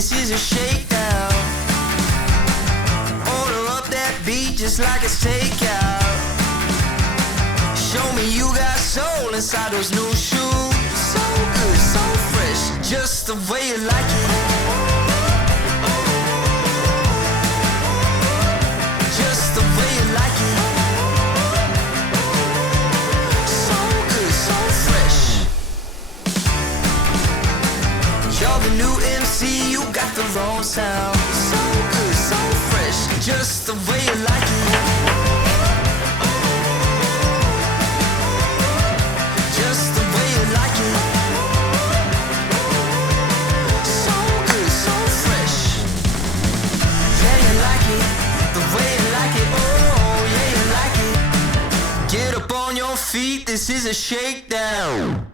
this is a shakedown. Order up that beat just like it's takeout. Show me you got soul inside those new shoes. So good, so fresh, just the way you like it. Just the way you like it. So good, so fresh. You're the new MC, you got the wrong sound. So good, so fresh, just the way you like it. Just the way you like it. So good, so fresh. Yeah, you like it, the way you like it. Oh, yeah, you like it. Get up on your feet, this is a shakedown.